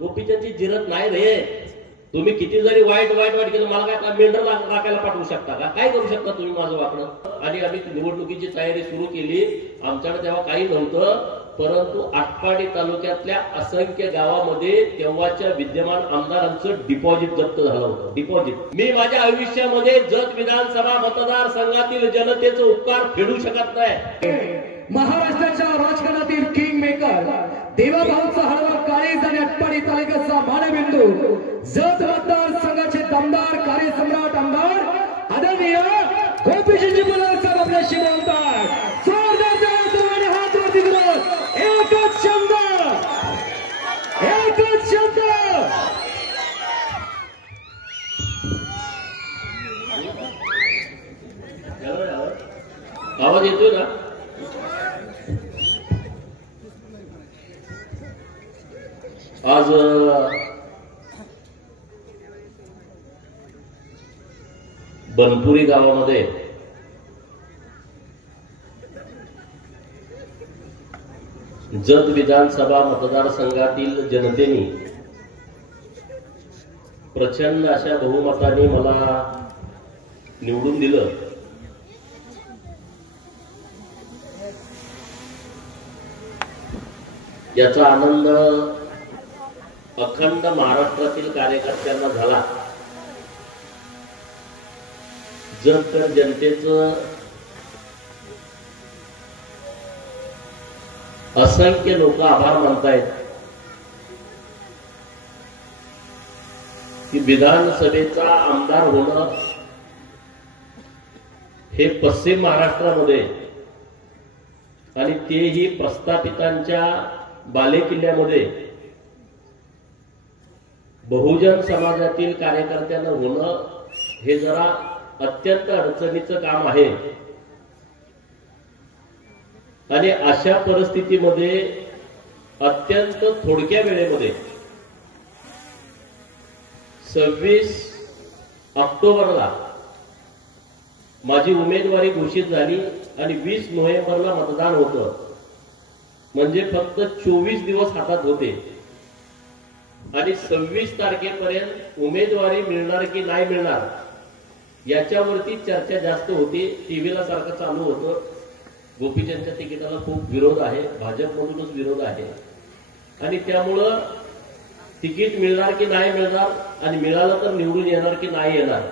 गोपीचंदची जिरत नाही रे. तुम्ही किती जरी वाईट केलं मला काय मेंढर राखायला पाठवू शकता का? काय करू शकता तुम्ही माझं वाकडं? आणि आम्ही निवडणुकीची तयारी सुरू केली. आमच्याकडे तेव्हा काही नव्हतं, परंतु आटपाडी तालुक्यातल्या असंख्य गावामध्ये तेव्हाच्या विद्यमान आमदारांचं डिपॉझिट जप्त झालं होतं. डिपॉझिट. मी माझ्या आयुष्यामध्ये जत विधानसभा मतदारसंघातील जनतेचे उपकार फेडू शकत नाही. महाराष्ट्राच्या राजकारणातील किंग मेकर देवाभाऊचा हळवा काळीज आणि आटपाडी तालुक्याचा मानबिंदू जत मतदारसंघाचे दमदार कार्यसम्राट आमदार आदरणीय गोपीचंदजी पवार साहेब आपल्याशी बोलतात. जोरदार टाळ्या आणि हात वरती करून एकच शब्द आवाज येतोय ना? आज बनपुरी गावामध्ये जत विधानसभा मतदारसंघातील जनतेने प्रचंड अशा बहुमताने मला निवडून दिलं. याचा आनंद अखंड महाराष्ट्रातील कार्यकर्त्यांना झाला. जर तर जनतेचं असंख्य लोक आभार मानतायत की विधानसभेचा आमदार होणं हे पश्चिम महाराष्ट्रामध्ये आणि तेही प्रस्थापितांच्या बालेकिल्ल्यामध्ये बहुजन समाजातील कार्यकर्त्यांना होणं हे जरा अत्यंत अडचणीचं काम आहे. आणि अशा परिस्थितीमध्ये अत्यंत थोडक्या वेळेमध्ये 26 ऑक्टोबरला माझी उमेदवारी घोषित झाली आणि 20 नोव्हेंबरला मतदान होतं. म्हणजे फक्त 24 दिवस हातात होते आणि 26 तारखेपर्यंत उमेदवारी मिळणार की नाही मिळणार याच्यावरती चर्चा जास्त होती. टीव्हीला सारखं चालू होतं. गोपीचंदच्या तिकिटाला खूप विरोध आहे, भाजपमधूनच विरोध आहे आणि त्यामुळं तिकीट मिळणार की नाही मिळणार आणि मिळालं तर निवडून येणार की नाही येणार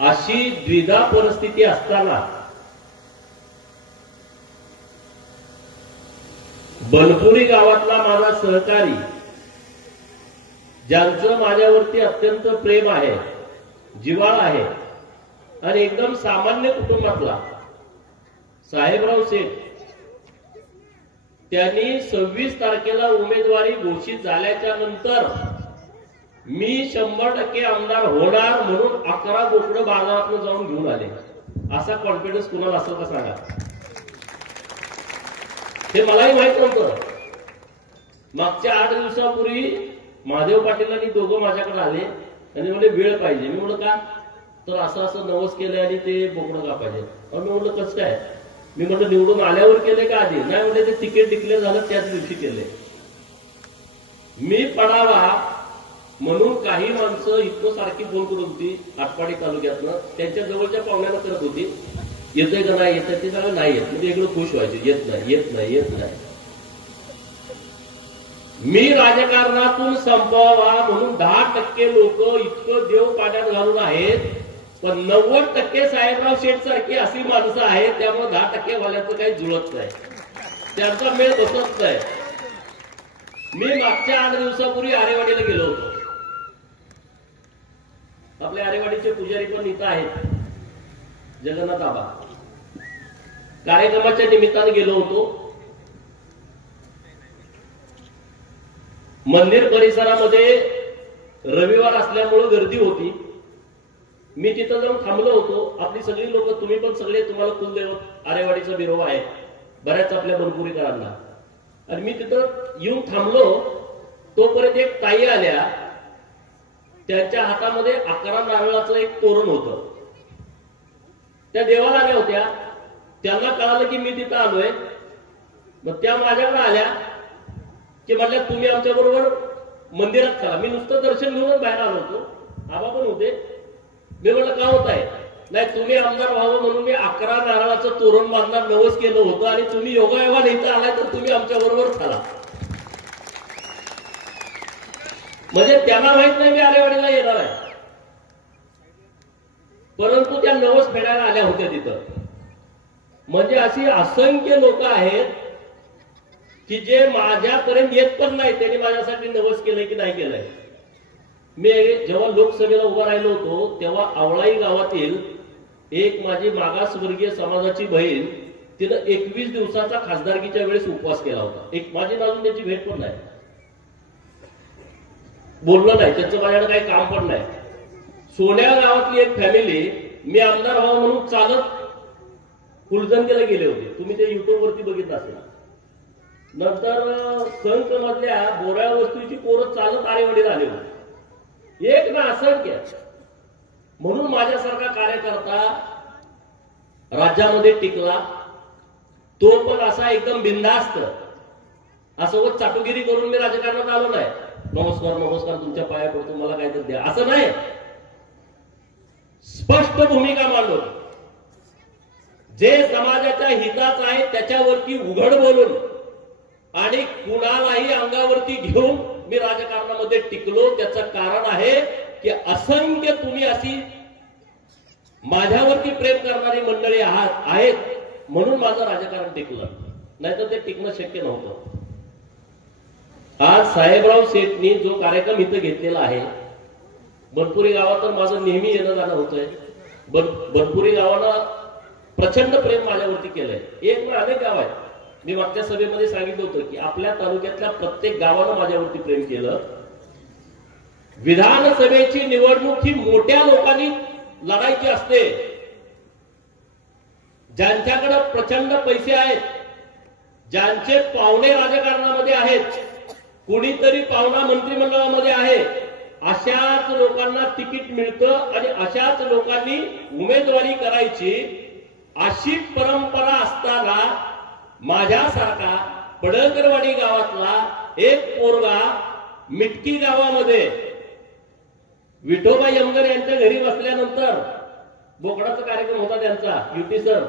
अशी द्विधा परिस्थिती असताना बनपुरी गावातला माझा सहकारी, ज्यांचं माझ्यावरती अत्यंत प्रेम आहे, जिव्हाळा आहे आणि एकदम सामान्य कुटुंबातला साहेबराव शेठ, त्यांनी 26 तारखेला उमेदवारी घोषित झाल्याच्या नंतर मी 100% आमदार होणार म्हणून 11 बोकडं बाजारातून जाऊन घेऊन आले. असा कॉन्फिडन्स कुणाला असेल का सांगा? हे मलाही माहित नव्हतं. मागच्या 8 दिवसापूर्वी महादेव पाटील आणि दोघं माझ्याकडे आले आणि म्हणले वेळ पाहिजे. मी म्हणलं का? तर असं नवस केलंय आणि ते बोकडं का पाहिजे. मी म्हणलं कसं काय? मी म्हणलं निवडून आल्यावर केले का आधी? नाही म्हणले ते तिकीट डिक्लेअर झालं त्याच दिवशी केले. मी पडावा म्हणून काही माणसं इतकं सारखी फोन करत होती आटपाडी तालुक्यातनं, त्यांच्या जवळच्या पाहुण्याला करत होती येतोय का नाही येत ते सांगा नाही येत. म्हणजे इकडं खुश व्हायचे येत नाही येत नाही येत नाही. मी राजकारणातून संपवावा म्हणून 10% लोक इतकं देव पाण्यात घालून आहेत, पण 90% साहेबराव शेठ सारखी अशी माणसं आहेत त्यामुळे 10% वाल्याचं काही जुळत नाही, त्यांचा मेळ बसत नाही. मी मागच्या 8 दिवसापूर्वी आरेवाडीला गेलो होतो. आपल्या आरेवाडीचे पुजारी पण इथं आहेत, जगन्नाथ आबा. कार्यक्रमाच्या निमित्ताने गेलो होतो. मंदिर परिसरामध्ये रविवार असल्यामुळे गर्दी होती. मी तिथं जाऊन थांबलो होतो. आपली सगळी लोक, तुम्ही पण सगळे, तुम्हाला कुलदैवत आरेवाडीचा बिरोबा आहे बऱ्याच आपल्या बनपुरीकरांना. आणि मी तिथं येऊन थांबलो तोपर्यंत एक ताई आल्या. त्यांच्या हातामध्ये 11 नारळाचं एक तोरण होतं. त्या देवाला आल्या होत्या. त्यांना कळालं की मी तिथं आलोय. मग त्या माझ्याकडे आल्या की म्हटलं तुम्ही आमच्या बरोबर मंदिरात चला. मी नुसतं दर्शन घेऊनच बाहेर आलो होतो, आबा पण होते. मी म्हटलं का होत आहे, नाही तुम्ही आमदार व्हावं म्हणून मी 11 नारळाचं तोरण बांधणार नवस केलं होतं आणि तुम्ही योगायोगा इथं आलाय तर तुम्ही आमच्या बरोबर चला. म्हणजे त्यांना माहित नाही मी आरेवाडीला येणार आहे, परंतु त्या नवस फेडायला आल्या होत्या तिथं. म्हणजे अशी असंख्य लोक आहेत की जे माझ्यापर्यंत येत पण नाही, त्यांनी माझ्यासाठी नवस केलंय की नाही केलंय. मी जेव्हा लोकसभेला उभा राहिलो होतो तेव्हा आवळाई गावातील एक माझी मागासवर्गीय समाजाची बहीण, तिनं 21 दिवसाचा खासदारकीच्या वेळेस उपवास केला होता. एक माझी अजून त्याची भेट पण नाही, बोललं नाही, त्यांचं माझ्याकडे काही काम पण नाही. सोन्या गावातली एक फॅमिली, मी आमदार व्हावं म्हणून चालत फुलजंतीला गेले होते, तुम्ही ते युट्यूब वरती बघितलं असेल. नंतर संत मधल्या बोऱ्या वस्तूची पोरं चालत आरेवाडीला आले होते, एक ना असंख्य. म्हणून माझ्यासारखा कार्यकर्ता राज्यामध्ये टिकला, तो पण असा एकदम बिनधास्त, असं चाटुगिरी करून मी राजकारणात आलो नाही. नमस्कार नमस्कार तुमच्या पाया पडतो, मला काय तर द्या, असं नाही. स्पष्ट भूमिका मांडून जे समाजाच्या हिताचं आहे त्याच्यावरती उघड बोलून आणि कुणालाही अंगावरती घेऊन मी राजकारणामध्ये टिकलो. त्याचं कारण आहे की असंख्य तुम्ही अशी माझ्यावरती प्रेम करणारी मंडळी आहेत, म्हणून माझं राजकारण टिकलं, नाहीतर ते टिकणं शक्य नव्हतं. आज साहेबराव शेठनी जो कार्यक्रम इथं घेतलेला आहे, बनपुरी गावात तर माझं नेहमी येणं जाणं होतंय. बनपुरी गावानं प्रचंड प्रेम माझ्यावरती केलंय. एक ना अनेक गाव आहेत. मी मागच्या सभेमध्ये सांगितलं होतं की आपल्या तालुक्यातल्या प्रत्येक गावानं माझ्यावरती प्रेम केलं. विधानसभेची निवडणूक ही मोठ्या लोकांनी लढायची असते, ज्यांच्याकडे प्रचंड पैसे आहेत, ज्यांचे पाहुणे राजकारणामध्ये आहेत, कुणीतरी पाहुणा मंत्रिमंडळामध्ये आहे, अशाच लोकांना तिकीट मिळतं आणि अशाच लोकांनी उमेदवारी करायची. अशी परंपरा असताना माझ्यासारखा पडळकरवाडी गावातला एक पोरगा मिटकी गावामध्ये विठोबा यमगर यांच्या घरी बसल्यानंतर, बोकडाचा कार्यक्रम होता त्यांचा युतीसर,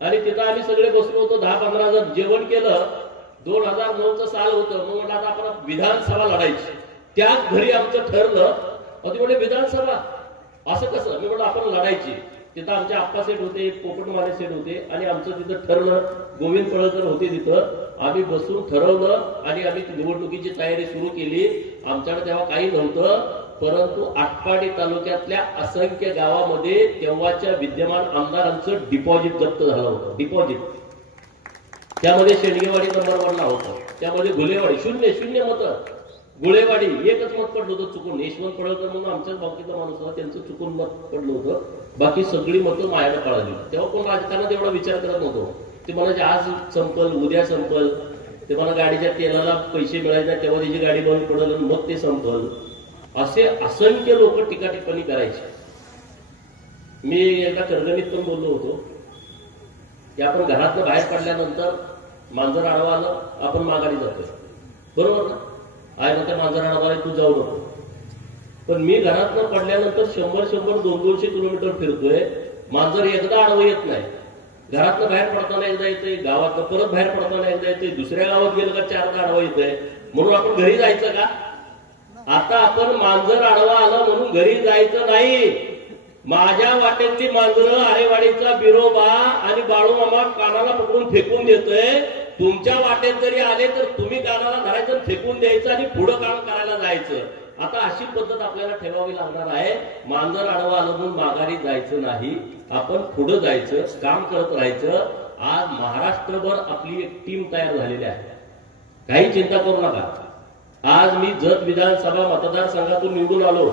आणि तिथं आम्ही सगळे बसलो होतो 10-15 जण. जेवण केलं. 2009चं साल होतं. मग म्हटलं आता आपण विधानसभा लढायची. त्याच घरी आमचं ठरलं. ते म्हणजे विधानसभा असं कसं, मी म्हटलं आपण लढायची. तिथं आमचे आप्पा सेठ होते, पोपटमाने सेठ होते आणि आमचं तिथं ठरलं. गोविंद पळकर होते तिथं. आम्ही बसून ठरवलं आणि आम्ही निवडणुकीची तयारी सुरू केली. आमच्याकडे तेव्हा काही नव्हतं, परंतु आटपाडी तालुक्यातल्या असंख्य गावामध्ये तेव्हाच्या विद्यमान आमदारांचं डिपॉझिट जप्त झालं होतं. डिपॉझिट त्यामध्ये शेंडगेवाडी नंबर 1ला होतं, त्यामध्ये गुलेवाडी 0 मतं, गुळेवाडी एकच मत पडलं होतं चुकून. यशवंत पडळकर म्हणून आमच्याच बाबतीचा माणूस होता, त्यांचं चुकून मत पडलं होतं. बाकी सगळी मतं माझ्याकडे पळाली. तेव्हा कोण राजकारणात एवढा विचार करत नव्हतो. ते म्हणायचे आज संपल, उद्या संपल. ते मला गाडीच्या तेलाला पैसे मिळायचे, तेव्हा त्याची गाडी बंद पडल मग ते संपल. असे असंख्य लोक टीका टिप्पणी करायचे. मी एकदा करगणीत पण बोललो होतो की आपण घरातनं बाहेर पडल्यानंतर मांजर आडवा आलं, आपण माघारी जातोय, बरोबर ना? आहे ना, त्या मांजर आडवा तू जाऊ नको. पण मी घरातनं पडल्यानंतर 100-100, 200-200 किलोमीटर फिरतोय, मांजर एकदा आडवं येत नाही. घरातनं बाहेर पडताना एकदा येतंय, गावातनं परत बाहेर पडताना एकदा येतंय, दुसऱ्या गावात गेलं का 4दा आडवा येतंय. म्हणून आपण घरी जायचं का? आता आपण मांजर आडवा आलं म्हणून घरी जायचं नाही. माझ्या वाटेतली मांजरं आरेवाडीचा बिरोबा आणि बाळूमामा कानाला पकडून फेकून देतोय. तुमच्या वाटेत जरी आले तर तुम्ही कानाला धरायचं, फेकून द्यायचं आणि पुढं काम करायला जायचं. आता अशी पद्धत आपल्याला ठेवावी लागणार आहे. मांजर आडवा आलं म्हणून माघारी जायचं नाही, आपण पुढं जायचं, काम करत राहायचं. आज महाराष्ट्रभर आपली एक टीम तयार झालेली आहे, काही चिंता करू नका. आज मी जत विधानसभा मतदारसंघातून निवडून आलो.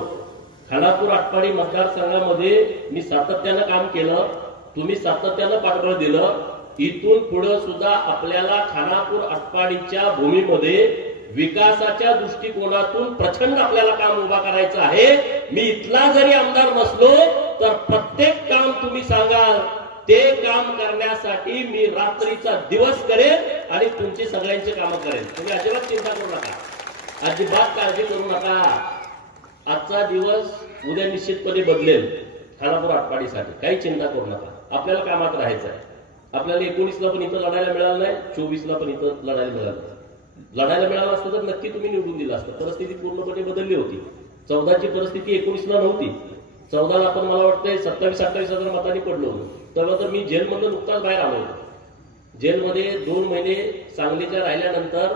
खानापूर आटपाडी मतदारसंघामध्ये मी सातत्यानं काम केलं, तुम्ही सातत्यानं पाठबळ दिलं. इथून पुढे सुद्धा आपल्याला खानापूर आटपाडीच्या भूमीमध्ये विकासाच्या दृष्टिकोनातून प्रचंड आपल्याला काम उभा करायचं आहे. मी इथला जरी आमदार नसलो तर प्रत्येक काम तुम्ही सांगाल ते काम करण्यासाठी मी रात्रीचा दिवस करेन आणि तुमची सगळ्यांची कामं करेल. तुम्ही अजिबात चिंता करू नका, अजिबात काळजी करू नका. आजचा दिवस उद्या निश्चितपणे बदलेल खानापूर आटपाडीसाठी. काही चिंता करू नका. आपल्याला कामात राहायचं आहे. आपल्याला 19ला पण इथं लढायला मिळालं नाही, 24ला पण इथं लढायला मिळालं नाही. लढायला मिळालं असतं तर नक्की तुम्ही निवडून दिलं असतं. परिस्थिती पूर्णपणे बदलली होती. 14ची परिस्थिती 19ला नव्हती. 14ला आपण मला वाटतंय 27-28 हजार मतांनी पडलो होतो. तेव्हा तर मी जेलमधून नुकताच बाहेर आलो होतो. जेलमध्ये 2 महिने सांगलीच्या राहिल्यानंतर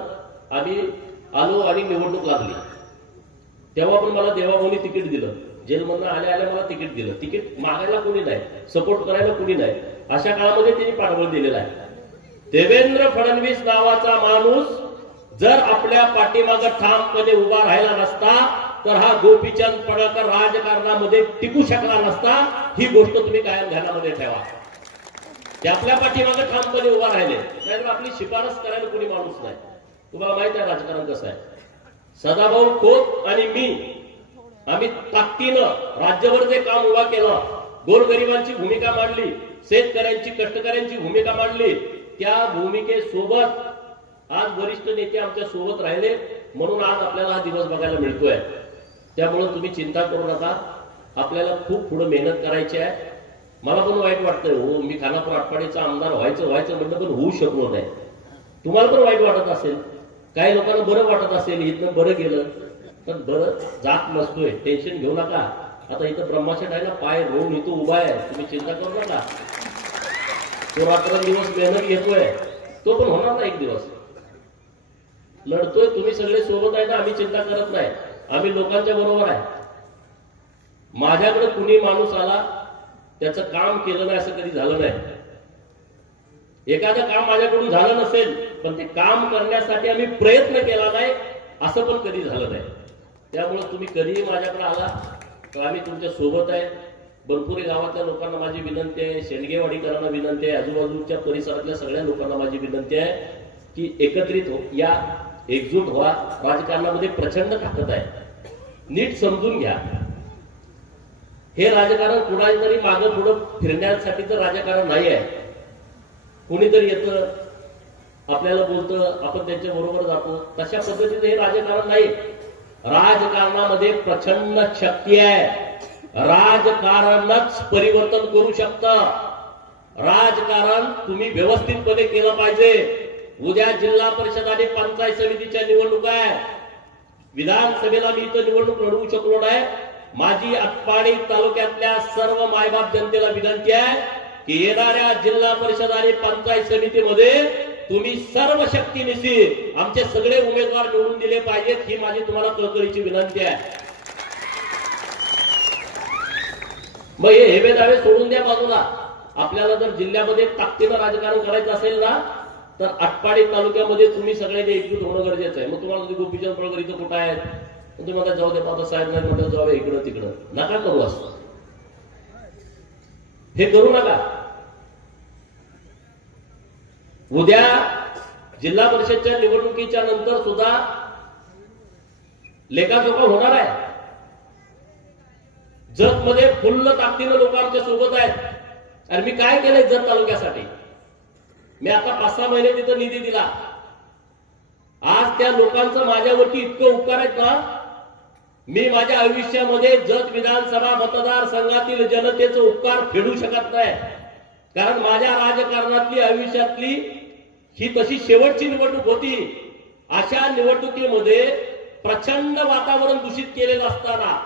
आम्ही आलो आणि निवडणूक लागली. तेव्हा पण मला देवाभाऊनी तिकीट दिलं. जेलमधून आल्या आल्या मला तिकीट दिलं. तिकीट मागायला कोणी नाही, सपोर्ट करायला कोणी नाही. अशा काळामध्ये त्यांनी पाठबळ दिलेलं आहे. देवेंद्र फडणवीस नावाचा माणूस जर आपल्या पाठीमागे ठामपणे उभा राहिला नसता तर हा गोपीचंद पडळकर राजकारणामध्ये टिकू शकला नसता. ही गोष्ट तुम्ही कायम ध्यानामध्ये ठेवा. ते आपल्या पाठीमागे ठामपणे उभा राहिले, नाहीतर आपली शिफारस करायला कोणी माणूस नाही. तुम्हाला माहित आहे राजकारण कसं आहे. सदाभाऊ खोत आणि मी आम्ही ताकदीनं राज्यभर जे काम उभा केलं, गोरगरिबांची भूमिका मांडली, शेतकऱ्यांची कष्टकऱ्यांची भूमिका मांडली, त्या भूमिकेसोबत आज वरिष्ठ नेते आमच्या सोबत राहिले म्हणून आज आपल्याला हा दिवस बघायला मिळतोय. त्यामुळे तुम्ही चिंता करू नका. आपल्याला खूप पुढे मेहनत करायची आहे. मला पण वाईट वाटतंय हो, मी खानापूर आटपाडीचा आमदार व्हायचं म्हणलं पण होऊ शकलो नाही. तुम्हाला पण वाईट वाटत असेल, काही लोकांना बरं वाटत असेल, इथं बरं गेलं तर बरं जात नसतोय. टेन्शन घेऊ नका. आता इथं ब्रह्माशेठ आहे ना, पाय रोवून इथं उभा आहे. तुम्ही चिंता करू नका. तो रात्रंदिवस मेहनत घेतोय, तो पण होणार ना एक दिवस. लढतोय, तुम्ही सगळे सोबत आहे ना. आम्ही चिंता करत नाही. आम्ही लोकांच्या बरोबर आहे. माझ्याकडे कुणी माणूस आला त्याचं काम केलं नाही असं कधी झालं नाही. एखादं काम माझ्याकडून झालं नसेल पण ते काम करण्यासाठी आम्ही प्रयत्न केला नाही असं पण कधी झालं नाही. त्यामुळे तुम्ही कधीही माझ्याकडे आला तर आम्ही तुमच्या सोबत आहे. बनपुरी गावातल्या लोकांना माझी विनंती आहे, शेंडगेवाडीकरांना विनंती आहे, आजूबाजूच्या परिसरातल्या सगळ्या लोकांना माझी विनंती आहे की एकत्रित हो, या, एकजूट व्हा. राजकारणामध्ये प्रचंड ताकद आहे. नीट समजून घ्या. हे राजकारण कुणातरी मागं पुढं फिरण्यासाठीचं राजकारण नाही आहे. कुणीतरी येतं, आपल्याला बोलतं, आपण त्यांच्या बरोबर जातो, तशा पद्धतीचं हे राजकारण नाही. राजकारणामध्ये प्रचंड शक्ती आहे. राजकारणच परिवर्तन करू शकतं. राजकारण तुम्ही व्यवस्थितपणे केलं पाहिजे. उद्या जिल्हा परिषद आणि पंचायत समितीच्या निवडणुका आहे. विधानसभेला मी इथं निवडणूक लढवू शकलो नाही. माझी आटपाडी तालुक्यातल्या सर्व मायबाप जनतेला विनंती आहे की येणाऱ्या जिल्हा परिषद आणि पंचायत समितीमध्ये तुम्ही सर्व शक्तीनिशी आमचे सगळे उमेदवार निवडून दिले पाहिजेत. ही माझी तुम्हाला कळकळीची विनंती आहे. मग हे हेवे दावे सोडून द्या बाजूला. आपल्याला जर जिल्ह्यामध्ये ताकदीनं राजकारण करायचं असेल ना तर आटपाडी तालुक्यामध्ये तुम्ही सगळ्यांनी एकजूट होणं गरजेचं आहे. मग तुम्हाला गोपीचंद पडळकर इथं कुठं आहेत, तुम्ही म्हणता जाऊ दे आता साहेब नाही म्हणतात जाऊ इकडं तिकडं. नका करू असं. हे करू नका. उद्या जिल्हा परिषदच्या निवडणुकीच्या नंतर सुद्धा लेखाजोखा होणार आहे. जतमध्ये फुल्ल ताकदीनं लोक आमच्या सोबत आहेत. आणि मी काय केलंय जत तालुक्यासाठी, मी आता 5-6 महिने तिथं निधी दिला. आज त्या लोकांचं माझ्यावरती इतकं उपकार आहेत ना, मी माझ्या आयुष्यामध्ये जत विधानसभा मतदारसंघातील जनतेचं उपकार फेडू शकत नाही. कारण माझ्या राजकारणातली आयुष्यातली ही तशी शेवटची निवडणूक होती. अशा निवडणुकीमध्ये प्रचंड वातावरण दूषित केलेलं असताना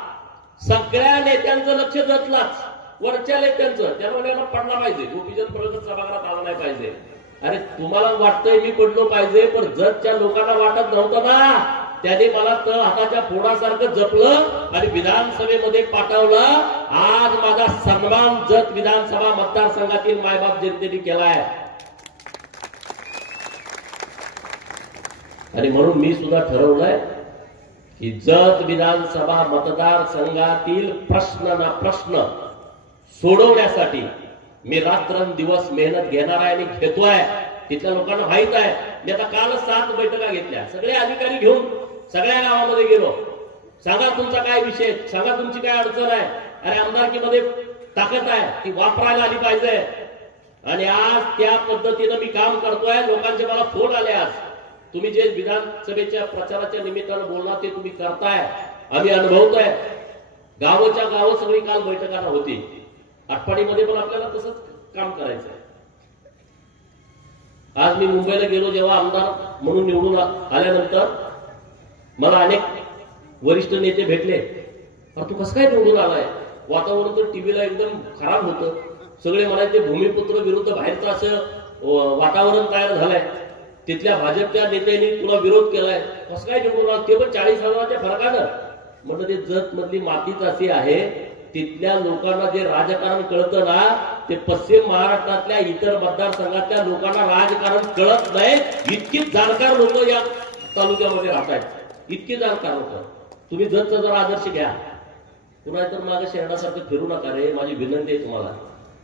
सगळ्या नेत्यांचं लक्ष जतलाच, वरच्या नेत्यांचं. त्यामुळे पडला पाहिजे, गोपीचंद पडळकर सभागृहात आला नाही पाहिजे. अरे तुम्हाला वाटतंय मी पडलो पाहिजे, पण जतच्या लोकांना वाटत नव्हतं ना. त्याने मला तळ हाताच्या फोडासारखं जपलं आणि विधानसभेमध्ये पाठवलं. आज माझा सन्मान जत विधानसभा मतदारसंघातील मायबाप जनतेने केलाय. आणि म्हणून मी सुद्धा ठरवलंय की जत विधानसभा मतदारसंघातील प्रश्न सोडवण्यासाठी मी रात्रंदिवस मेहनत घेणार आहे आणि घेतोय. तिथल्या लोकांना माहित आहे. मी आता कालच 7 बैठका घेतल्या. सगळे अधिकारी घेऊन सगळ्या गावामध्ये गेलो. सांगा तुमचा काय विषय, सांगा तुमची काय अडचण आहे. अरे आमदारकीमध्ये ताकद आहे ती वापरायला आली पाहिजे. आणि आज त्या पद्धतीनं मी काम करतोय. लोकांचे मला फोन आले आज, तुम्ही जे विधानसभेच्या प्रचाराच्या निमित्तानं बोलणार ते तुम्ही करताय, आम्ही अनुभवतोय. गावोच्या गाव सगळी काल बैठकांना होती. आटपाडीमध्ये पण आपल्याला तसंच काम करायचं आहे. आज मी मुंबईला गेलो, जेव्हा आमदार म्हणून निवडून आल्यानंतर मला अनेक वरिष्ठ नेते भेटले. तू कसं काय निवडून आलाय? वातावरण तर टीव्हीला एकदम खराब होतं. सगळे म्हणायचे भूमिपुत्र विरुद्ध बाहेरचं असं वातावरण तयार झालंय. तिथल्या भाजपच्या नेत्यांनी तुला विरोध केलाय, कसं काय निवडून आला? ते पण 40,000च्या फरकानं. म्हटलं ते जत मधली मातीच अशी आहे, तिथल्या लोकांना जे राजकारण कळतं ना, ते पश्चिम महाराष्ट्रातल्या इतर मतदारसंघातल्या लोकांना राजकारण कळत नाही. इतकी जाणकार लोक या तालुक्यामध्ये राहत आहेत, इतकी जाणकार लोक. तुम्ही जतचा जरा आदर्श घ्या. कुणा तर मागे शहरासारखं फिरू नका रे, माझी विनंती आहे तुम्हाला.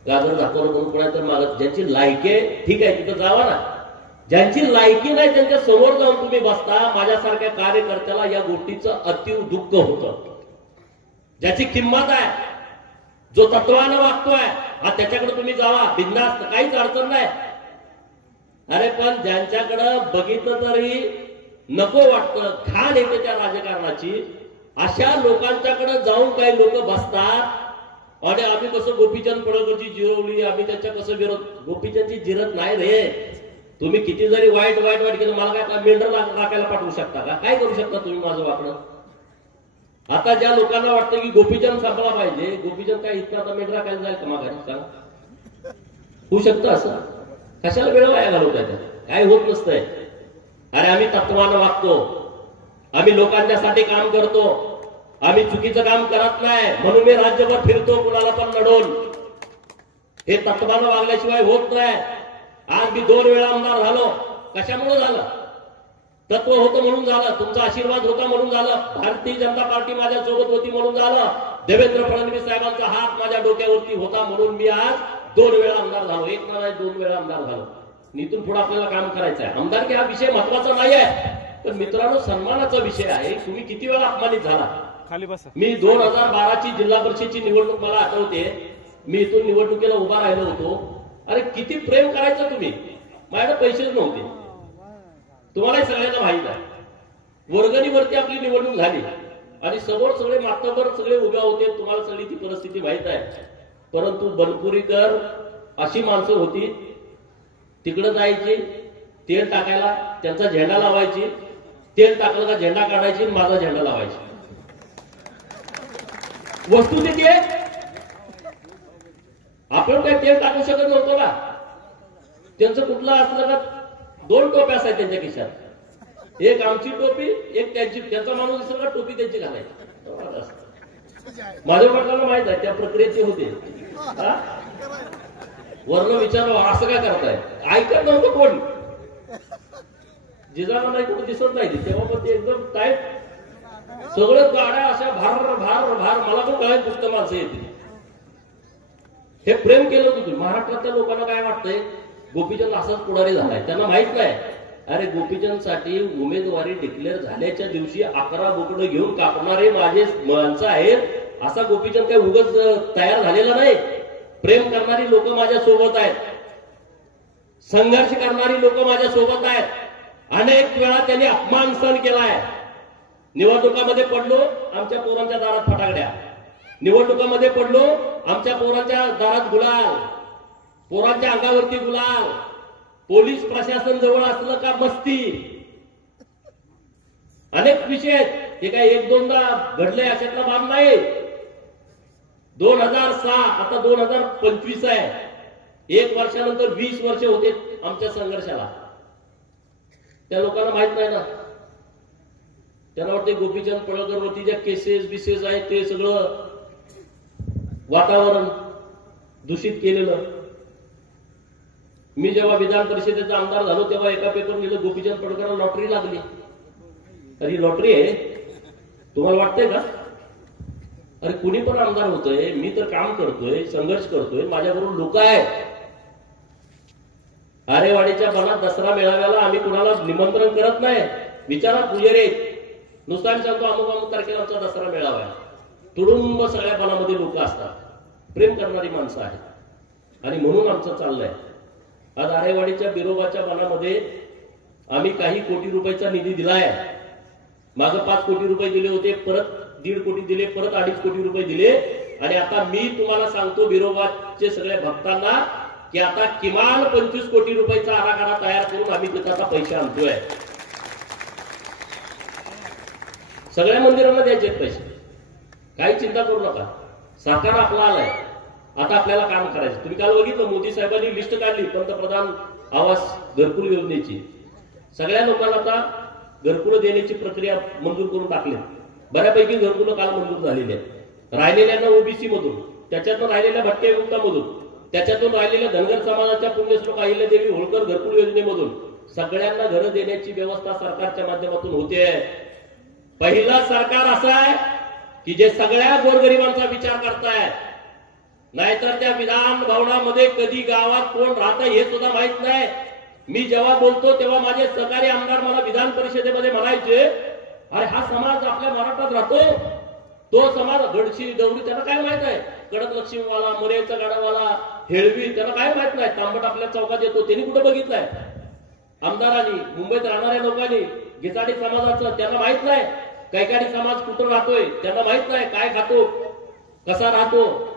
गाजर दाखवलं म्हणून कुणा तर मागं ज्यांची लायकी आहे ठीक आहे तिथं जावा ना. ज्यांची लायकी नाही त्यांच्या समोर जाऊन तुम्ही बसता. माझ्यासारख्या कार्यकर्त्याला या गोष्टीचं अतिव दुःख होतं. ज्याची किंमत आहे, जो तत्वानं वागतोय, त्याच्याकडे तुम्ही जावा बिनधास्त, काहीच अडचण नाही. अरे पण ज्यांच्याकडं बघितलं तरी नको वाटतं, घाण येते त्या राजकारणाची, अशा लोकांच्याकडे जाऊन काही लोक बसतात. आणि आम्ही कसं गोपीचंद पडळकरची जिरवली, आम्ही त्याच्या कसं विरोध. गोपीचंदची जिरत नाही रे. तुम्ही किती जरी वाईट केलं, मला काय मेंढर राखायला पाठवू शकता का? काय करू शकता तुम्ही माझं वाकडं? आता ज्या लोकांना वाटतं की गोपीचंद संपला पाहिजे, गोपीचंद काय इतका आता मेंढर राखायला जाईल का? माघारी सांग, होऊ शकतं असं? कशाला वेळ वाया घालवताय? काय होत नसतंय. अरे आम्ही तत्वानं वागतो, आम्ही लोकांच्यासाठी काम करतो, आम्ही चुकीचं काम करत नाही. म्हणून मी राज्यभर फिरतो कुणाला पण लढवून. हे तत्वानं वागल्याशिवाय होत नाही. आज मी 2 वेळा आमदार झालो. कशामुळे झालं? तत्व होतं म्हणून झालं, तुमचा आशीर्वाद होता म्हणून झालं, भारतीय जनता पार्टी माझ्या सोबत होती म्हणून झालं, देवेंद्र फडणवीस साहेबांचा हात माझ्या डोक्यावरती होता म्हणून मी आज 2 वेळा आमदार झालो. 1 नाही 2 वेळा आमदार झालो. इथून पुढे आपल्याला काम करायचं आहे. आमदारकी हा विषय महत्वाचा नाही आहे, पण मित्रांनो सन्मानाचा विषय आहे. तुम्ही किती वेळा अपमानित झाला. खाली बसा. मी 2012ची जिल्हा परिषदची निवडणूक मला आठवते. मी इथून निवडणुकीला उभा राहिलो होतो. अरे किती प्रेम करायचं तुम्ही. माझ्याकडे पैसेच नव्हते, तुम्हालाही सगळ्यांना माहित आहे. वर्गणीवरती आपली निवडणूक झाली आणि समोर सगळे मातबर सगळे उभ्या होते. तुम्हाला सगळी ती परिस्थिती माहित आहे. परंतु बनपुरीकर अशी माणसं होती, तिकडे जायची, तेल टाकायला त्यांचा झेंडा लावायची, तेल टाकलं का झेंडा काढायची, माझा झेंडा लावायची. वस्तुस्थिती आहे. आपण काय तेल टाकू शकत नव्हतो ना. त्यांचं कुठलं असलं का 2 टोप्या असायच्या त्यांच्या खिशात. एक आमची टोपी, एक त्यांची. त्यांचा माणूस दिसला का टोपी त्यांची घालायची. माझ्या वडिलांना माहित आहे त्या प्रक्रियेचे होते. वर्ण विचार असं काय करताय, ऐकत नव्हतं कोण. जिजाला नाही कुठे दिसत नाही तेव्हा पण ते एकदम टाईट सगळं गाड्या अशा भार भार भार. मला पण काय पुस्त माणसं येते. हे प्रेम केलं होतं तुम्ही. महाराष्ट्रातल्या लोकांना काय वाटतंय, गोपीचंद असाच पुढारी झालाय. त्यांना माहित नाही. अरे गोपीचंदसाठी उमेदवारी डिक्लेअर झाल्याच्या दिवशी 11 बोकडं घेऊन कापणारे माझे माणसं आहेत. असा गोपीचंद काही उगाच तयार झालेला नाही. प्रेम करणारी लोक माझ्या सोबत आहेत, संघर्ष करणारी लोक माझ्या सोबत आहेत. अनेक वेळा त्यांनी अपमान सहन केलाय. निवडणुकामध्ये पडलो, आमच्या पोरांच्या दारात फटाकड्या. निवडणुकामध्ये पडलो, आमच्या पोरांच्या दारात गुलाल, पोरांच्या अंगावरती गुलाल. पोलीस प्रशासन जवळ असलं का मस्ती. अनेक विषय आहेत. हे काय 1-2दा घडले अशातला भाग नाही. 2006 आता 2025 आहे. 1 वर्षानंतर 20 वर्ष होते आमच्या संघर्षाला. त्या लोकांना माहित नाही ना. त्यांना वाटते गोपीचंद पडळकरवरती ज्या केसेस आहेत ते सगळं वातावरण दूषित केलेलं. मी जेव्हा विधान परिषदेचा आमदार झालो तेव्हा एका पेपर लिहिलं गोपीचंद पडळकरला लॉटरी लागली. अरे लॉटरी आहे तुम्हाला वाटतंय का? अरे कुणी पण आमदार होतोय, मी तर काम करतोय, संघर्ष करतोय, माझ्याबरोबर लोक आहेत. आरेवाडीच्या बनात दसरा मेळाव्याला आम्ही कुणाला निमंत्रण करत नाही. विचारा पुजेरे, नुसता आम्ही सांगतो अमुक तारखेला आमचा दसरा मेळावा आहे. तुडुंब सगळ्या बनामध्ये लोक असतात, प्रेम करणारी माणसं आहेत. आणि म्हणून आमचं चाललंय आज आरेवाडीच्या बिरोबाच्या मनामध्ये आम्ही काही कोटी रुपयाचा निधी दिलाय. मागं 5 कोटी रुपये दिले होते, परत 1.5 कोटी दिले, परत 2.5 कोटी रुपये दिले. आणि आता मी तुम्हाला सांगतो बिरोबाचे सगळ्या भक्तांना की आता किमान 25 कोटी रुपयाचा आराखडा तयार करून आम्ही तिथं आता पैसे आणतोय. सगळ्या मंदिरांना द्यायचे पैसे, काही चिंता करू नका. सरकार आपला आलाय, आता आपल्याला काम करायचं. तुम्ही काल बघितलं मोदी साहेबांनी लिस्ट काढली पंतप्रधान आवास घरकुल योजनेची. सगळ्या लोकांना आता घरकुल देण्याची प्रक्रिया मंजूर करून टाकली. बऱ्यापैकी घरकुल काल मंजूर झालेली आहेत. राहिलेल्यांना ओबीसी मधून, त्याच्यातून राहिलेल्या भटक्या विमुक्तामधून, त्याच्यातून राहिलेल्या धनगर समाजाच्या पुण्यश्लोक अहिल्यादेवी होळकर घरकुल योजनेमधून सगळ्यांना घरं देण्याची व्यवस्था सरकारच्या माध्यमातून होते. पहिलं सरकार असं आहे की जे सगळ्या गोरगरिबांचा विचार करताय. नाहीतर त्या विधान भवनामध्ये कधी गावात कोण राहतं हे सुद्धा माहित नाही. मी जेव्हा बोलतो तेव्हा माझे सहकारी आमदार मला विधान परिषदेमध्ये म्हणायचे, अरे हा समाज आपल्या महाराष्ट्रात राहतो, तो समाज गडशी दौडी त्यांना काय माहित आहे, कडक लक्ष्मीवाला, मोरेचा गाडावाला, हेळवी त्यांना काय माहित नाही, तांबट आपल्या चौकात येतो त्यांनी कुठं बघितलंय. आमदारांनी, मुंबईत राहणाऱ्या लोकांनी, गिसाडी समाजाचं त्यांना माहित नाही, कैकाडी समाज कुठं राहतोय त्यांना माहित नाही, काय खातो, कसा राहतो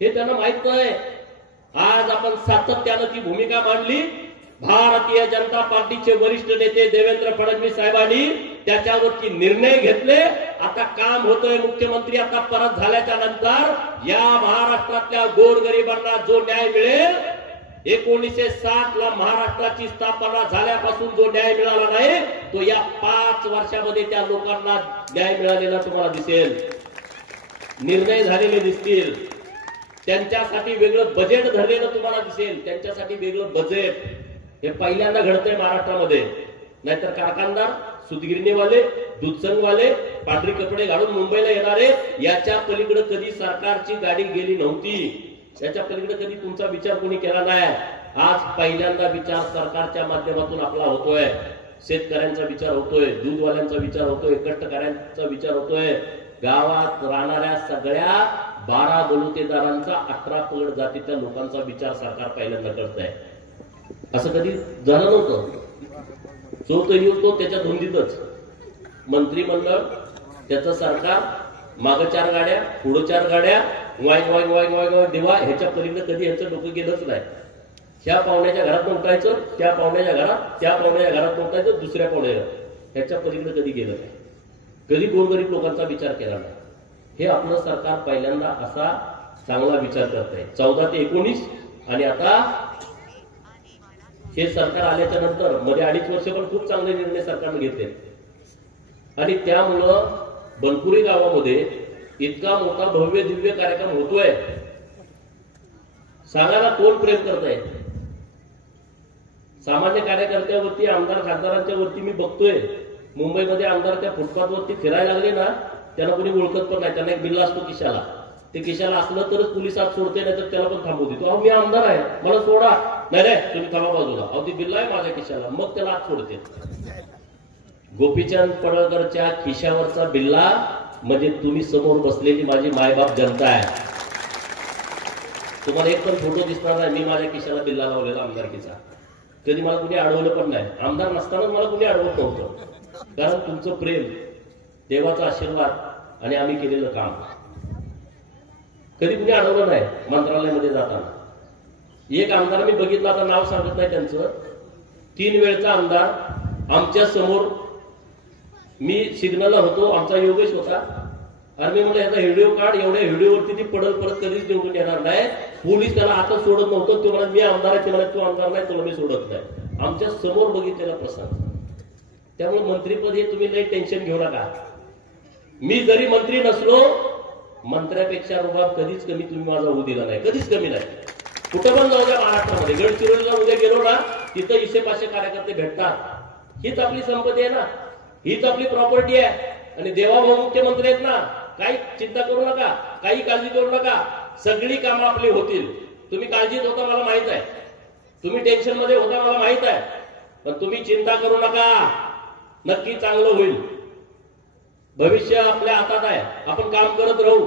हे त्यांना माहित नाही. आज आपण सातत्यानं ती भूमिका मांडली. भारतीय जनता पार्टीचे वरिष्ठ नेते देवेंद्र फडणवीस साहेबांनी त्याच्यावरती निर्णय घेतले. आता काम होतोय. मुख्यमंत्री आता परत झाल्याच्या नंतर या महाराष्ट्रातल्या गोरगरिबांना जो न्याय मिळेल, 1907 ला महाराष्ट्राची स्थापना झाल्यापासून जो न्याय मिळाला नाही तो या 5 वर्षामध्ये त्या लोकांना न्याय मिळालेला तुम्हाला दिसेल. निर्णय झालेले दिसतील. त्यांच्यासाठी वेगळं बजेट धरलेलं तुम्हाला दिसेल. त्यांच्यासाठी वेगळं बजेट हे पहिल्यांदा घडतंय महाराष्ट्रामध्ये. नाहीतर कारखानदार, सुतगिरणीवाले, दूधसंघवाले, पांढरी कपडे घालून मुंबईला येणारे, याच्या पलीकडे कधी सरकारची गाडी गेली नव्हती. याच्या पलीकडे कधी तुमचा विचार कोणी केला नाही. आज पहिल्यांदा विचार सरकारच्या माध्यमातून आपला होतोय. शेतकऱ्यांचा विचार होतोय, दूधवाल्यांचा विचार होतोय, कष्टकऱ्यांचा विचार होतोय. गावात राहणाऱ्या सगळ्या 12 बलुतेदारांचा, 18 पगड जातीच्या लोकांचा विचार सरकार पहिल्यांदा करत आहे. असं कधी झालं नव्हतं. जो तो येतो त्याच्या धुंदीतच मंत्रिमंडळ, त्याचं सरकार, मागं 4 गाड्या, पुढं 4 गाड्या, वाईक वाईक वाईक वाईक वाईक देवा. ह्याच्या पलीकडे कधी ह्याचं डोकं गेलंच नाही. ह्या पाहुण्याच्या घरात उठायचं, त्या पाहुण्याच्या घरात, त्या पाहुण्याच्या घरात उठायचं, दुसऱ्या पाहुण्याला, ह्याच्या पलीकडे कधी गेलं नाही. कधी गोरगरीब लोकांचा विचार केला नाही. हे आपलं सरकार पहिल्यांदा असा चांगला विचार करत आहे. 14 ते 19 आणि आता हे सरकार आल्याच्या नंतर मध्ये 2.5 वर्ष पण खूप चांगले निर्णय सरकारने घेतले. आणि त्यामुळं बनपुरी गावामध्ये इतका मोठा भव्य दिव्य कार्यक्रम होतोय. सांगायला कोण प्रेम करत आहे. सामान्य कार्यकर्त्यावरती, आमदार खासदारांच्या वरती मी बघतोय. मुंबईमध्ये आमदार त्या फुटपाथवरती फिरायला लागले ना, त्यांना कोणी ओळखत पण नाही. त्यांना एक बिल्ला असतो खिशाला. ते खिशाला असलं तरच पोलिसात सोडते, नाही तर त्याला पण थांबवू देतो. अहो मी आमदार आहे, मला सोडा. नाही रे तुम्ही थांबा बाजूला. अहो ती बिल्ला आहे माझ्या खिशाला, मग त्याला आत सोडते. गोपीचंद पडळकरच्या खिशावरचा बिल्ला म्हणजे तुम्ही समोर बसलेली माझी मायबाप जनता आहे. तुम्हाला एक पण फोटो दिसणार नाही मी माझ्या खिशाला बिल्ला लावलेला आमदारकीचा. कधी मला कुणी अडवलं पण नाही. आमदार नसतानाच मला कुणी अडवत नव्हतं. कारण तुमचं प्रेम, देवाचा आशीर्वाद आणि आम्ही केलेलं काम. कधी कुणी अडवलं नाही. मंत्रालयामध्ये जाताना एक आमदार मी बघितला, आता नाव सांगत नाही त्यांचं, 3 वेळचा आमदार आमच्या समोर. मी सिग्नलला होतो, आमचा योगेश होता. आणि मी म्हणलं याचा व्हिडिओ काढ. एवढ्या व्हिडिओवरती ती पडल परत कधीच निवडून येणार नाही. पोलीस त्याला आता सोडत नव्हतं. ते म्हणत मी आमदार आहे, ते म्हणत तू आमदार नाही, तुला मी सोडत नाही. आमच्या समोर बघितलेला प्रसंग. त्यामुळे मंत्रीपद हे तुम्ही लई टेन्शन घेऊ नका. मी जरी मंत्री नसलो, मंत्र्यापेक्षा रुबाब कधीच कमी तुम्ही माझा होऊ दिला नाही, कधीच कमी नाही. कुठं पण जाऊ द्या महाराष्ट्रामध्ये. गडचिरोलीला उद्या गेलो ना, तिथं 100-500 कार्यकर्ते भेटतात. हीच आपली संपत्ती आहे ना, हीच आपली प्रॉपर्टी आहे. आणि देवाभाऊ मुख्यमंत्री आहेत ना, काही चिंता करू नका, काही काळजी करू नका. सगळी कामं आपली होतील. तुम्ही काळजीत होता मला माहित आहे, तुम्ही टेन्शन मध्ये होता मला माहित आहे. पण तुम्ही चिंता करू नका, नक्की चांगलं होईल. भविष्य आपल्या हातात आहे. आपण काम करत राहू.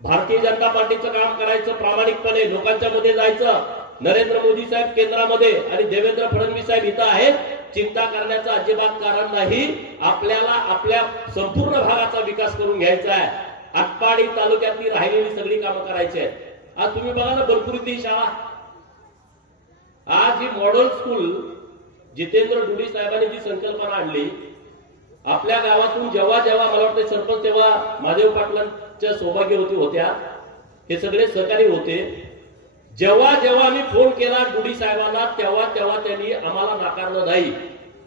भारतीय जनता पार्टीचं काम करायचं प्रामाणिकपणे, लोकांच्या मध्ये जायचं, नरेंद्र मोदी साहेब केंद्रामध्ये आणि देवेंद्र फडणवीस साहेब इथं आहेत. चिंता करण्याचं अजिबात कारण नाही. आपल्याला आपल्या संपूर्ण भागाचा विकास करून घ्यायचा आहे. आटपाडी तालुक्यातली राहिलेली सगळी कामं करायची आहेत. आज तुम्ही बघा ना भरपूर शाळा, आज ही मॉडेल स्कूल जितेंद्र डुडी साहेबांनी जी संकल्पना आणली आपल्या गावातून, जेव्हा जेव्हा मला वाटतं सरपंच तेव्हा महादेव पाटलांच्या सौभाग्य होत्या, हे सगळे सहकारी होते. जेव्हा जेव्हा आम्ही फोन केला डुडी साहेबांना तेव्हा तेव्हा त्यांनी आम्हाला नाकारलं नाही.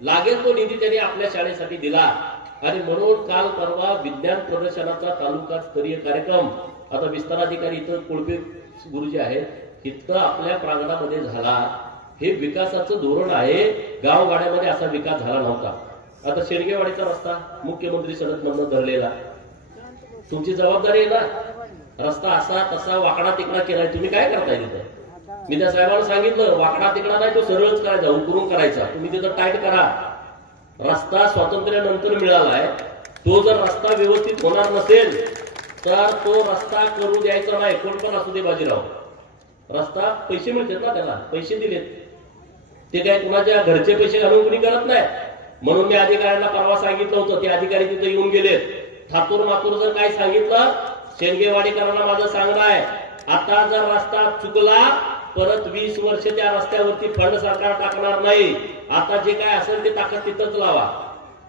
लागेल तो निधी त्यांनी आपल्या शाळेसाठी दिला. आणि म्हणून काल परवा विज्ञान प्रदर्शनाचा तालुका स्तरीय कार्यक्रम आता विस्ताराधिकारी इथं कोळपे गुरुजी आहेत इथं आपल्या प्रांगणामध्ये झाला. हे विकासाचं धोरण आहे. गावगाड्यामध्ये असा विकास झाला नव्हता. आता शेडगेवाडीचा रस्ता मुख्यमंत्री सडक नंबर धरलेला, तुमची जबाबदारी आहे ना. रस्ता असा तसा वाकडा तिकडा केलाय, तुम्ही काय करताय तिथं? मी त्या साहेबांना सांगितलं वाकडा तिकडा नाही, तो सरळच करायचा, उकरून करायचा. तुम्ही तिथं टाईट करा. रस्ता स्वातंत्र्यानंतर मिळालाय, तो जर रस्ता व्यवस्थित होणार नसेल तर तो रस्ता करू द्यायचा नाही. कोण पण असू दे बाजीराव, रस्ता पैसे मिळतात ना, त्याला पैसे दिलेत, ते काय कुणाच्या घरचे पैसे घालून कुणी करत नाही. म्हणून मी अधिकाऱ्यांना परवा सांगितलं होतं, ते अधिकारी तिथे येऊन गेलेत. थातूर मातूर जर काय सांगितलं, शेंगेवाडीकरांना माझं सांगणं आहे, आता जर रस्ता चुकला परत 20 वर्ष त्या रस्त्यावरती फंड सरकार टाकणार नाही. आता जे काय असेल ते ताकद तिथंच लावा.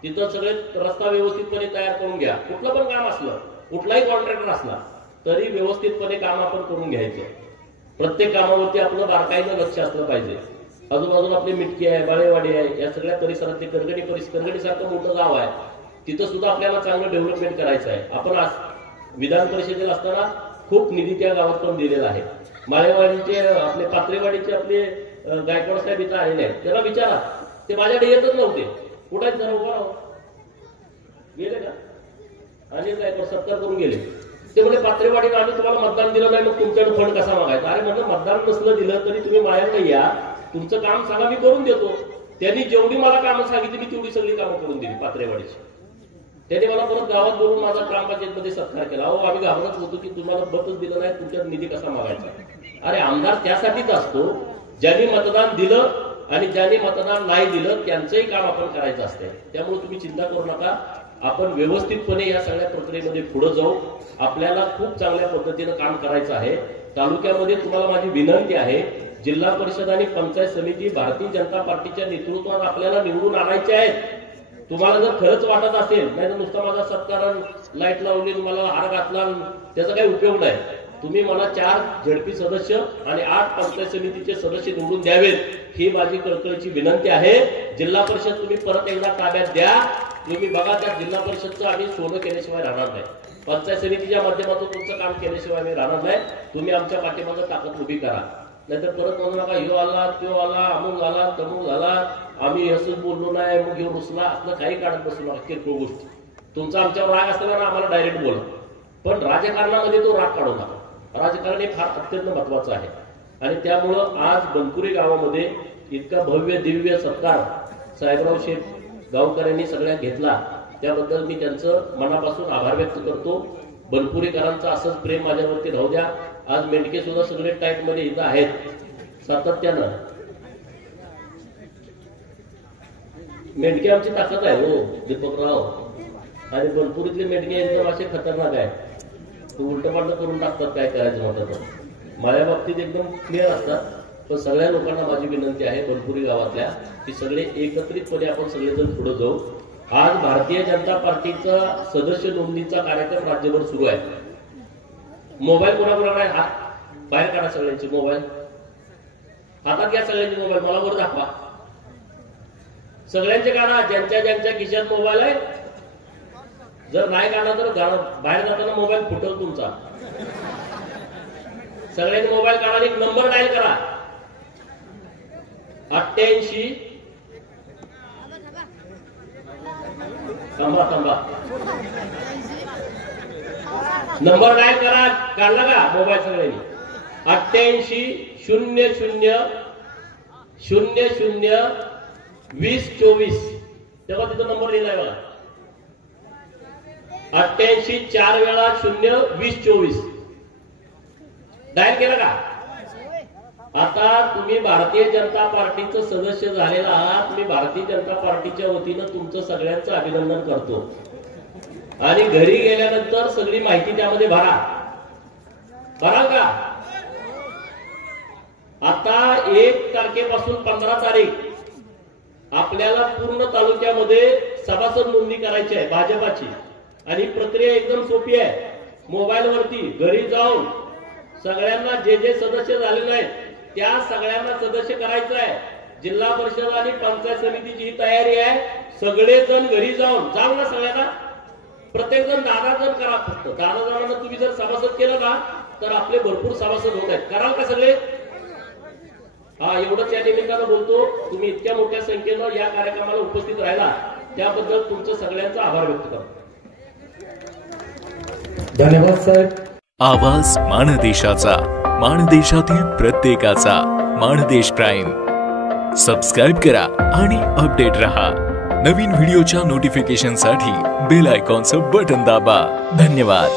तिथं सगळे रस्ता व्यवस्थितपणे तयार करून घ्या. कुठलं पण काम असलं, कुठलाही कॉन्ट्रॅक्टर असला तरी व्यवस्थितपणे काम आपण करून घ्यायचं. प्रत्येक कामावरती आपलं बारकाईनं लक्ष असलं पाहिजे. आजूबाजूला आपली मिटकी आहे, बाळेवाडी आहे, या सगळ्या परिसरातले करगणी सारखं मोठं गाव आहे, तिथं सुद्धा आपल्याला चांगलं डेव्हलपमेंट करायचं आहे. आपण विधान परिषदेला असताना खूप निधी त्या गावात पण दिलेला आहे. माळेवाडीचे आपले पात्रेवाडीचे आपले गायकवाड साहेब इथं आलेले आहेत, त्याला विचारा, ते माझ्याकडे येतच नव्हते. कुठे जरा उभा राहू गेले का, आणि गायकवाड सत्कार करून गेले. ते म्हणजे पात्रेवाडीला आम्ही तुम्हाला मतदान दिलं नाही, मग तुमच्याकडे फंड कसा मागायचा? अरे म्हणलं मतदान नसलं दिलं तरी तुम्ही माझ्याकडे या, तुमचं काम सांगा, मी करून देतो. त्यांनी जेवढी मला कामं सांगितली मी तेवढी सगळी कामं करून दिली पात्रेवाडीची. त्यांनी मला परत गावात बोलून माझा ग्रामपंचायतमध्ये सत्कार केला. अहो आम्ही घाबरत होतो की तुम्हाला मतच दिलं नाही, तुमच्यात निधी कसा मागायचा? अरे आमदार त्यासाठीच असतो, ज्यांनी मतदान दिलं आणि ज्यांनी मतदान नाही दिलं त्यांचंही काम आपण करायचं असते. त्यामुळे तुम्ही चिंता करू नका, आपण व्यवस्थितपणे या सगळ्या प्रक्रियेमध्ये पुढे जाऊ. आपल्याला खूप चांगल्या पद्धतीनं काम करायचं आहे. तालुक्यामध्ये तुम्हाला माझी विनंती आहे, जिल्हा परिषद आणि पंचायत समिती भारतीय जनता पार्टीच्या नेतृत्वात आपल्याला निवडून आणायचे आहेत. तुम्हाला जर खरंच वाटत असेल, नाही तर नुसता माझा सत्कार लाईट लावली, मला हार घातला, त्याचा काही उपयोग नाही. तुम्ही मला 4 झडपी सदस्य आणि 8 पंचायत समितीचे सदस्य निवडून द्यावेत, ही माझी कळकळीची विनंती आहे. जिल्हा परिषद तुम्ही परत एकदा ताब्यात द्या. तुम्ही बघा, त्या जिल्हा परिषदचं आम्ही सोनं केल्याशिवाय राहणार नाही. पंचायत समितीच्या माध्यमातून तुमचं काम केल्याशिवाय आम्ही राहणार नाही. तुम्ही आमच्या पाठीमागे ताकद उभी करा. नाहीतर परत म्हणू नका ह्यो आला, त्यो आला, अमुक आला, तमुक आला, आम्ही असंच बोललो नाही, मग ह्यो रुसला, असलं काही काढत बसू नका किरकोळ गोष्टी. तुमचा आमच्यावर राग असताना आम्हाला डायरेक्ट बोला, पण राजकारणामध्ये तो राग काढू नका. राजकारण हे फार अत्यंत महत्वाचं आहे. आणि त्यामुळं आज बनपुरी गावामध्ये इतका भव्य दिव्य सत्कार साहेबराव शेठ गावकऱ्यांनी सगळ्या घेतला, त्याबद्दल मी त्यांचं मनापासून आभार व्यक्त करतो. बनपुरीकरांचं असंच प्रेम माझ्यावरती राहू द्या. आज मेंढके सुद्धा सगळे टाईट मध्ये इथं आहेत सातत्यानं. मेंढके आमची ताकद आहे हो दीपकराव. आणि बनपुरीतले मेंढके एकदम असे खतरनाक आहे, उलट पालट करून टाकतात काय करायचं म्हणतात. माझ्या बाबतीत एकदम क्लिअर असतात. पण सगळ्या लोकांना माझी विनंती आहे बनपुरी गावातल्या की सगळे एकत्रितपणे आपण सगळेजण पुढे जाऊ. आज भारतीय जनता पार्टीचा सदस्य नोंदणीचा कार्यक्रम राज्यभर सुरू आहे. मोबाईल कोणाकोणाकडे हात बाहेर काढा, सगळ्यांचे मोबाईल हातात घ्या, सगळ्यांचे मोबाईल मला वर दाखवा. सगळ्यांचे काढा, ज्यांच्या ज्यांच्या खिशात मोबाईल आहे. जर नाही काढला तर बाहेर जाताना मोबाईल फुटल तुमचा. सगळ्यांनी मोबाईल काढा, एक नंबर डायल करा, 88. थांबा नंबर डायल करा, काढला का मोबाईल सगळ्यांनी? 88-00-00-2024 तेव्हा तिथं नंबर लिहिलाय बघा. 88 4 वेळा 0 20 24 डायल केला का? आता तुम्ही भारतीय जनता पार्टीचं सदस्य झालेला आहात. मी भारतीय जनता पार्टीच्या वतीनं तुमचं सगळ्यांचं अभिनंदन करतो. आणि घरी गेल्यानंतर सगळी माहिती त्यामध्ये भरा का. आता 1 तारखेपासून 15 तारीख आपल्याला पूर्ण तालुक्यामध्ये सभासद नोंदणी करायची आहे भाजपाची. आणि प्रक्रिया एकदम सोपी आहे. मोबाईलवरती घरी जाऊन सगळ्यांना जे जे सदस्य झालेले आहेत त्या सगळ्यांना सदस्य करायचं आहे. जिल्हा परिषद आणि पंचायत समितीची ही तयारी आहे. सगळेजण घरी जाऊन ना सगळ्यांना प्रत्येक जण 10 जण करा. फक्त 10 जणांना तुम्ही जर सभासद केलं ना तर आपले भरपूर सभासद होत आहेत. कराल का सगळे? हा, एवढंच या निमित्तानं बोलतो. तुम्ही इतक्या मोठ्या संख्येनं या कार्यक्रमाला उपस्थित राहिला त्याबद्दल तुमचं सगळ्यांचा आभार व्यक्त करतो. धन्यवाद साहेब. आवाज माणदेशाचा, माणदेशातील प्रत्येकाचा. माणदेश प्राईम सबस्क्राईब करा आणि अपडेट रहा. नवीन व्हिडिओच्या नोटिफिकेशनसाठी बेल आयकॉनचं बटन दाबा. धन्यवाद.